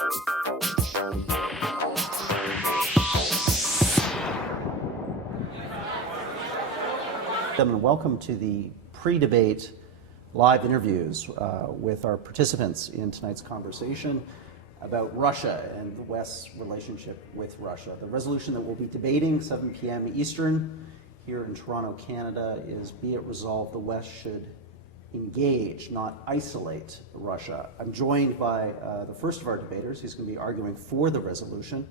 And welcome to the pre-debate live interviews with our participants in tonight's conversation about Russia and the West's relationship with Russia. The resolution that we'll be debating, 7 p.m. Eastern, here in Toronto, Canada, is be it resolved the West should engage, not isolate Russia. I'm joined by the first of our debaters. He's going to be arguing for the resolution.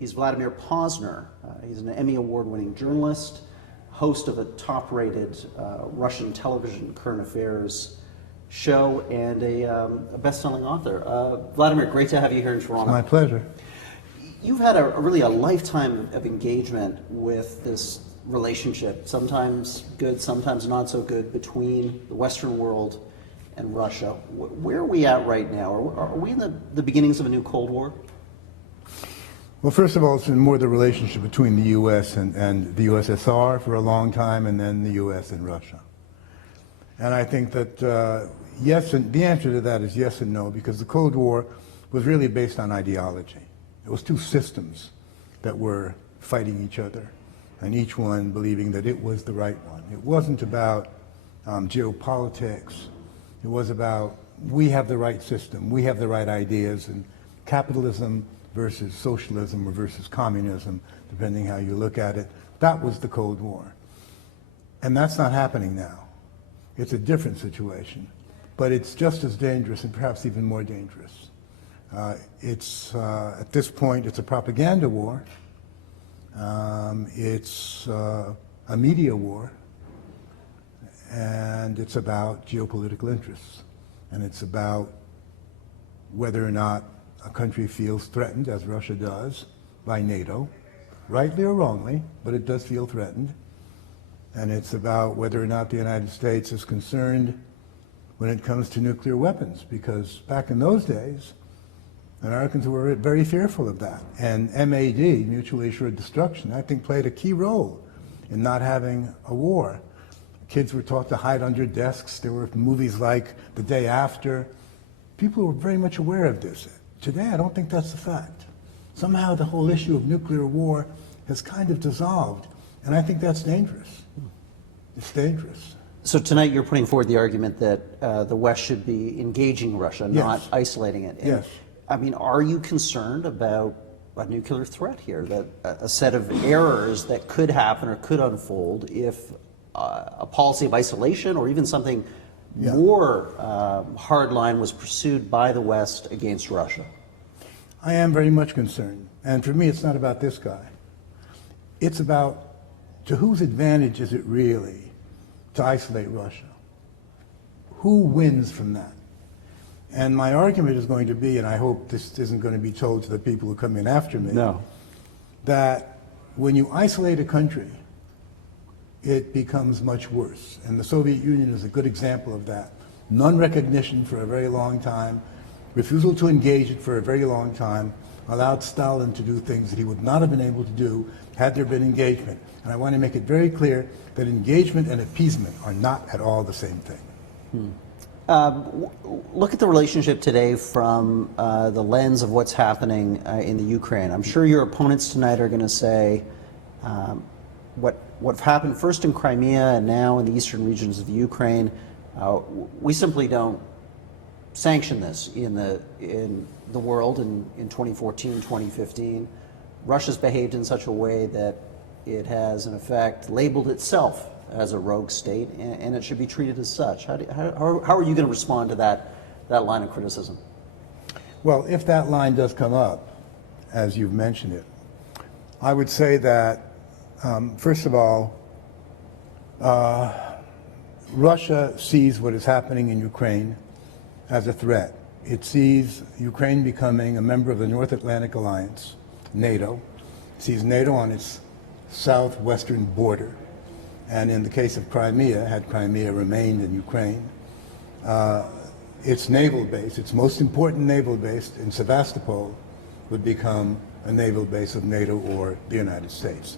He's Vladimir Pozner. He's an Emmy Award-winning journalist, host of a top-rated Russian television current affairs show, and a best-selling author. Vladimir, great to have you here in Toronto. It's my pleasure. You've had really a lifetime of engagement with this relationship, sometimes good, sometimes not so good, between the Western world and Russia. Where are we at right now? Are we in the beginnings of a new Cold War? Well, first of all, it's been more the relationship between the U.S. and the USSR for a long time, and then the U.S. and Russia. And I think that yes, and the answer to that is yes and no, because the Cold War was really based on ideology. It was two systems that were fighting each other, and each one believing that it was the right one. It wasn't about geopolitics. It was about, we have the right system, we have the right ideas, and capitalism versus socialism or versus communism, depending how you look at it. That was the Cold War. And that's not happening now. It's a different situation, but it's just as dangerous and perhaps even more dangerous. At this point, it's a propaganda war. It's a media war, and it's about geopolitical interests. And it's about whether or not a country feels threatened, as Russia does, by NATO, rightly or wrongly, but it does feel threatened. And it's about whether or not the United States is concerned when it comes to nuclear weapons, because back in those days, Americans were very fearful of that. And MAD, mutually assured destruction, I think played a key role in not having a war. Kids were taught to hide under desks. There were movies like The Day After. People were very much aware of this. Today, I don't think that's the fact. Somehow the whole issue of nuclear war has kind of dissolved, and I think that's dangerous. It's dangerous. So tonight you're putting forward the argument that the West should be engaging Russia, not Yes. isolating it. And, Yes. I mean, are you concerned about a nuclear threat here, that a set of errors that could happen or could unfold if a policy of isolation or even something more hardline was pursued by the West against Russia? I am very much concerned. And for me, it's not about this guy. It's about, to whose advantage is it really to isolate Russia? Who wins from that? And my argument is going to be, and I hope this isn't going to be told to the people who come in after me, that when you isolate a country, it becomes much worse. And the Soviet Union is a good example of that. Non-recognition for a very long time, refusal to engage it for a very long time, allowed Stalin to do things that he would not have been able to do had there been engagement. And I want to make it very clear that engagement and appeasement are not at all the same thing. Look at the relationship today from the lens of what's happening in the Ukraine. I'm sure your opponents tonight are going to say what happened first in Crimea and now in the eastern regions of the Ukraine, we simply don't sanction this in the world in 2014, 2015. Russia's behaved in such a way that it has, in effect, labeled itself as a rogue state, and it should be treated as such. How are you going to respond to that line of criticism? Well, if that line does come up, as you've mentioned it, I would say that, first of all, Russia sees what is happening in Ukraine as a threat. It sees Ukraine becoming a member of the North Atlantic Alliance, NATO. It sees NATO on its southwestern border. And in the case of Crimea, had Crimea remained in Ukraine, its naval base, its most important naval base in Sevastopol, would become a naval base of NATO or the United States.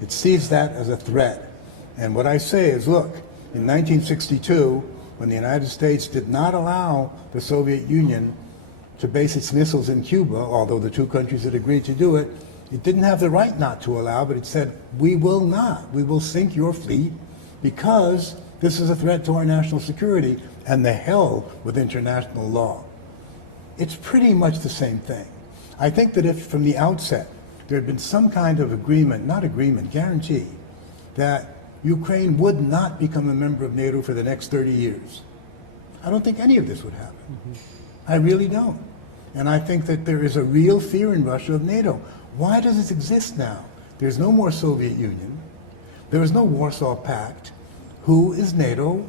It sees that as a threat. And what I say is, look, in 1962, when the United States did not allow the Soviet Union to base its missiles in Cuba, although the two countries had agreed to do it, it didn't have the right not to allow, but it said, we will not. We will sink your fleet because this is a threat to our national security, and the hell with international law. It's pretty much the same thing. I think that if from the outset there had been some kind of agreement, not agreement, guarantee, that Ukraine would not become a member of NATO for the next 30 years, I don't think any of this would happen. I really don't. And I think that there is a real fear in Russia of NATO. Why does it exist now? There's no more Soviet Union. There is no Warsaw Pact. Who is NATO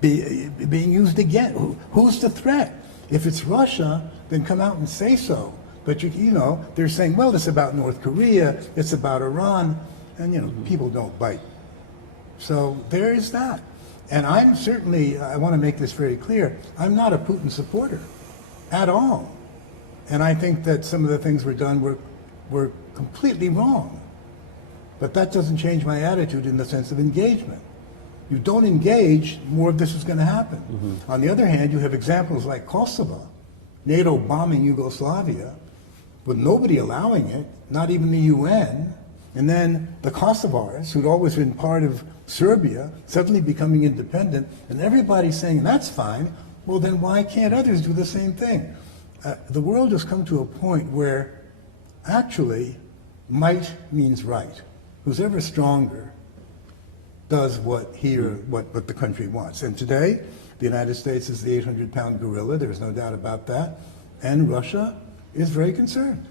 being used again? Who's the threat? If it's Russia, then come out and say so. But you know, they're saying, well, it's about North Korea, it's about Iran, and you know, people don't bite. So there is that. And I'm certainly, I want to make this very clear, I'm not a Putin supporter at all. And I think that some of the things were done were completely wrong. But that doesn't change my attitude in the sense of engagement. You don't engage, more of this is going to happen. On the other hand, you have examples like Kosovo, NATO bombing Yugoslavia, with nobody allowing it, not even the UN, and then the Kosovars, who'd always been part of Serbia, suddenly becoming independent, and everybody saying, that's fine, well then why can't others do the same thing? The world has come to a point where actually might means right. Who's ever stronger does what the country wants. And today, the United States is the 800-pound gorilla, there's no doubt about that, and Russia is very concerned,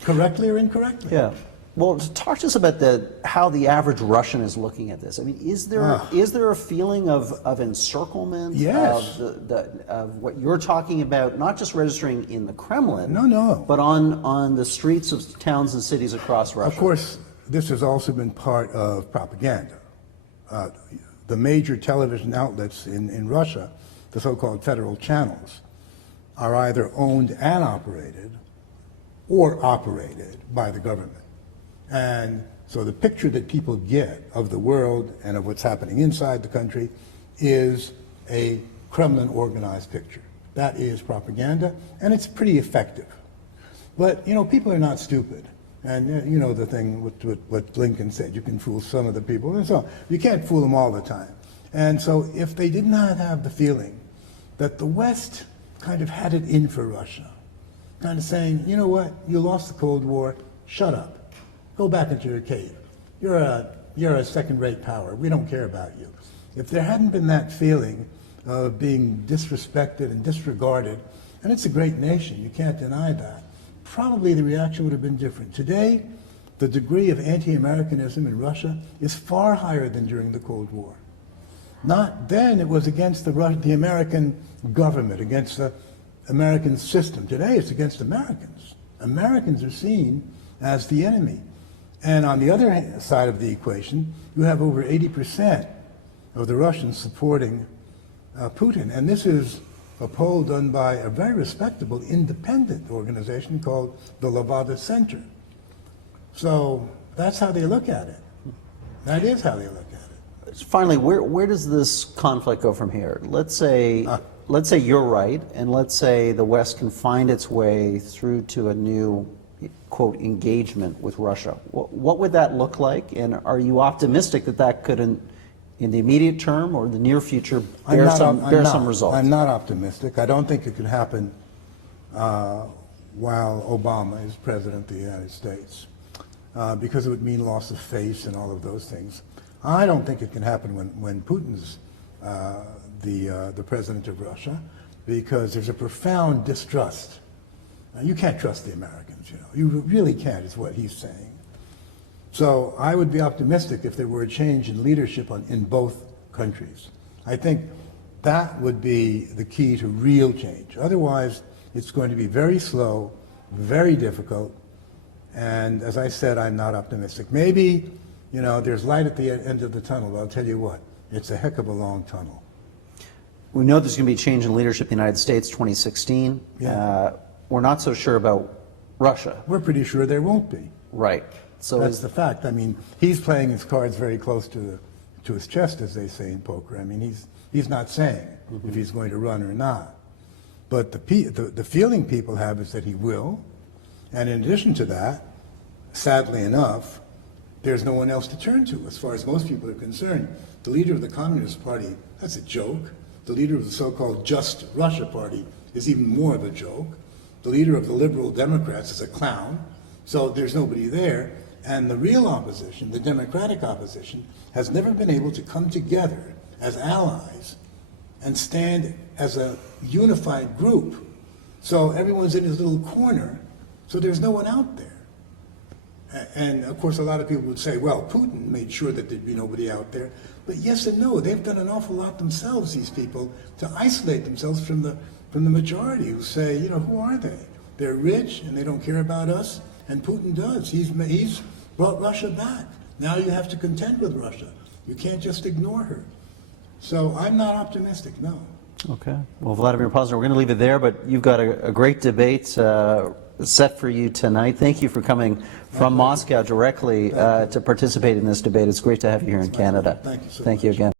correctly or incorrectly. Yeah. Well, talk to us about how the average Russian is looking at this. I mean, is there a feeling of encirclement? Yes. Of what you're talking about, not just registering in the Kremlin, no, but on the streets of towns and cities across Russia? Of course, this has also been part of propaganda. The major television outlets in Russia, the so-called federal channels, are either owned and operated or operated by the government. And so the picture that people get of the world and of what's happening inside the country is a Kremlin-organized picture. That is propaganda, and it's pretty effective. But, you know, people are not stupid. And you know the thing with what Lincoln said, you can fool some of the people, and so you can't fool them all the time. And so if they did not have the feeling that the West kind of had it in for Russia, kind of saying, you know what, you lost the Cold War, shut up. Go back into your cave. You're a second-rate power. We don't care about you. If there hadn't been that feeling of being disrespected and disregarded, and it's a great nation, you can't deny that, probably the reaction would have been different. Today, the degree of anti-Americanism in Russia is far higher than during the Cold War. Not then, it was against the American government, against the American system. Today, it's against Americans. Americans are seen as the enemy. And on the other side of the equation, you have over 80% of the Russians supporting Putin. And this is a poll done by a very respectable independent organization called the Levada Center. So that's how they look at it. That is how they look at it. Finally, where does this conflict go from here? Let's say you're right, and let's say the West can find its way through to a new, quote, engagement with Russia. What would that look like? And are you optimistic that that could, in the immediate term or the near future, bear some results? I'm not optimistic. I don't think it could happen while Obama is president of the United States, because it would mean loss of face and all of those things. I don't think it can happen when Putin's the president of Russia, because there's a profound distrust. You can't trust the Americans, you know. You really can't, is what he's saying. So I would be optimistic if there were a change in leadership in both countries. I think that would be the key to real change. Otherwise, it's going to be very slow, very difficult, and as I said, I'm not optimistic. Maybe, you know, there's light at the end of the tunnel, but I'll tell you what, it's a heck of a long tunnel. We know there's going to be a change in leadership in the United States, 2016. Yeah. We're not so sure about Russia. We're pretty sure there won't be. Right. So that's the fact. I mean, he's playing his cards very close to his chest, as they say in poker. I mean, he's not saying if he's going to run or not. But the feeling people have is that he will. And in addition to that, sadly enough, there's no one else to turn to as far as most people are concerned. The leader of the Communist Party, that's a joke. The leader of the so-called Just Russia Party is even more of a joke. The leader of the Liberal Democrats is a clown. So there's nobody there. And the real opposition, the Democratic opposition, has never been able to come together as allies and stand as a unified group. So everyone's in his little corner, so there's no one out there. And of course, a lot of people would say, well, Putin made sure that there'd be nobody out there. But yes and no, they've done an awful lot themselves, these people, to isolate themselves from the majority who say, you know, who are they? They're rich and they don't care about us, and Putin does. He's brought Russia back. Now you have to contend with Russia. You can't just ignore her. So I'm not optimistic, no. Okay. Well, Vladimir Pozner, we're going to leave it there, but you've got a great debate set for you tonight. Thank you for coming from Moscow directly to participate in this debate. It's great to have you here in Canada. Thank you so much. Thank you again.